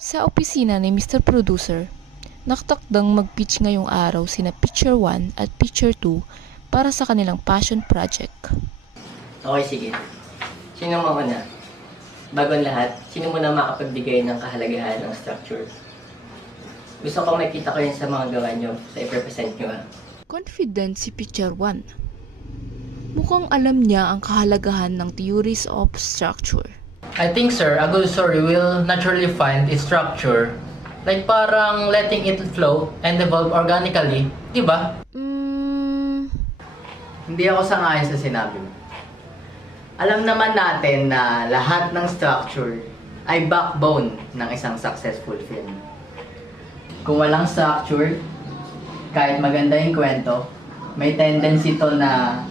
Sa opisina ni Mr. Producer, nakatakdang mag-pitch ngayong araw sina Picture 1 at Picture 2 para sa kanilang passion project. Okay, sige. Sino mauna? Bago ang lahat, sino muna makapagbigay ng kahalagahan ng structure? Gusto ko makita ko yun sa mga gawa nyo, sa i-represent nyo ha. Confident si Picture 1. Mukhang alam niya ang kahalagahan ng theories of structure. I think, sir, a good story will naturally find its structure. Like parang letting it flow and evolve organically, di ba? Hindi ako sangayon sa sinabi mo. Alam naman natin na lahat ng structure ay backbone ng isang successful film. Kung walang structure, kahit maganda yung kwento, may tendency to na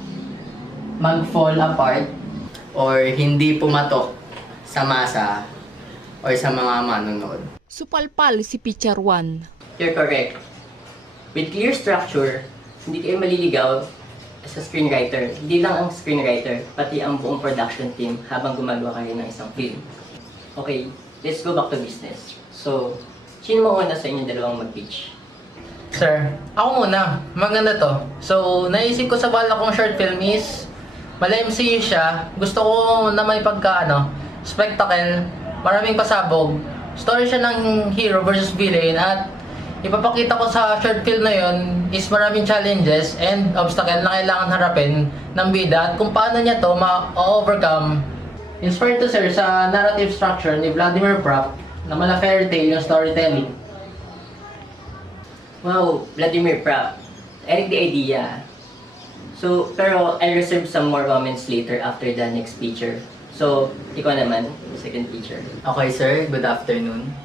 mag-fall apart or hindi pumatok sa masa or sa mga manonood. Supalpal si Picture 1. You're correct. With clear structure, hindi kayo maliligaw as a screenwriter. Hindi lang ang screenwriter, pati ang buong production team habang gumagawa kayo ng isang film. Okay, let's go back to business. So, sino mauna sa inyong dalawang mag-pitch? Sir, ako muna. Maganda to. So, naisip ko sa bala kong short film is mala MCU siya. Gusto ko na may spectacle, maraming pasabog. Story siya ng hero versus villain at ipapakita ko sa short film na yon is maraming challenges and obstacle na kailangan harapin ng bida at kung paano niya to ma-overcome. Inspired to, sir, sa narrative structure ni Vladimir Propp na mala fairy tale yung storytelling. Wow, Vladimir Propp. I like the idea. So, pero I'll reserve some more moments later after the next feature. So, ikaw naman, second feature. Okay, sir. Good afternoon.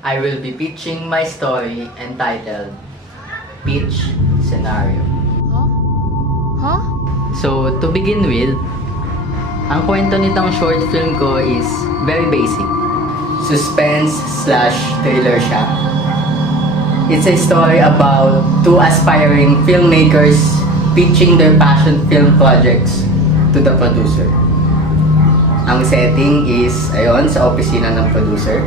I will be pitching my story entitled Pitch Scenario. Huh? So, to begin with, ang kwento nitong short film ko is very basic. Suspense/thriller siya. It's a story about two aspiring filmmakers pitching their passion film projects to the producer. Ang setting is, ayon, sa opisina ng producer.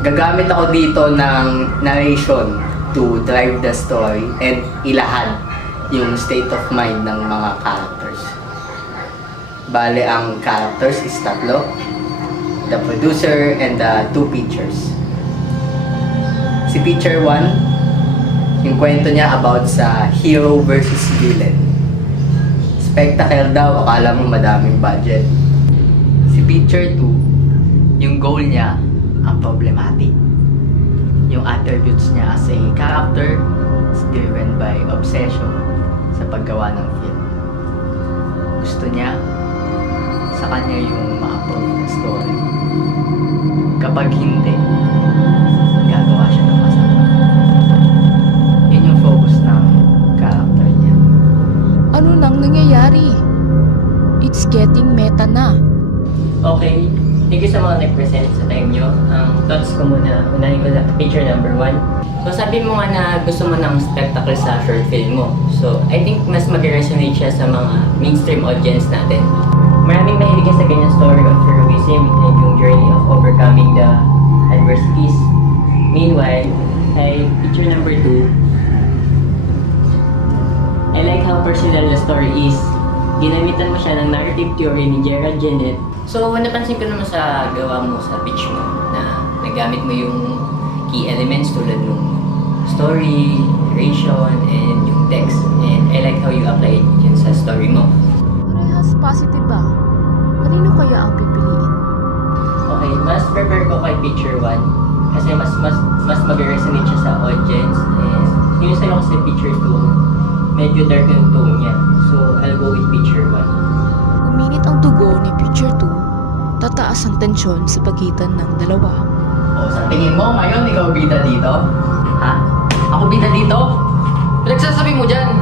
Gagamit ako dito ng narration to drive the story and ilahad yung state of mind ng mga characters. Bale, ang characters is tatlo, the producer and the two pictures. Si Picture 1, yung kwento niya about sa hero versus villain. Spectacle daw, akala mo madaming budget. Si Picture 2, yung goal niya, ang problematic. Yung attributes niya as a character is driven by obsession sa paggawa ng film. Gusto niya, sa kanya yung ma-approve na story. Kapag hindi, gagawa siya ng masama. Yun yung focus ng character niya. Ano nang nangyayari? It's getting meta na. Okay, thank you sa mga nag-present sa time nyo. Ang thoughts ko muna, unahin ko na picture number 1. So sabi mo nga na gusto mo ng spectacle sa short film mo. So I think mas mag-resonate siya sa mga mainstream audience natin. Maraming mahilig sa ganyang story of heroism and yung journey of overcoming the adversities. Meanwhile, ay picture number 2, I like how personal the story is. Ginamitan mo siya ng narrative theory ni Gerald Genette. So, napansin ko naman sa gawa mo sa pitch mo na nagamit mo yung key elements tulad ng story, narration, and yung text. And I like how you apply it yun sa story mo. Parehas positive ba? Kanino kaya ang pipiliin? Okay, mas prepare ko kay picture 1 kasi mas mag-resonate siya sa audience. And yung sa'yo kasi picture 2, medyo dark yung tone niya. So, I'll go with picture 1. Uminit ang dugo ni Picture 2, tataas ang tensyon sa pagitan ng dalawa. O, sa tingin mo, ngayon ikaw bida dito? Ha? Ako bida dito? Pinagsasabi mo dyan?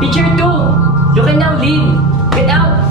Picture 2! You can now leave! Get out!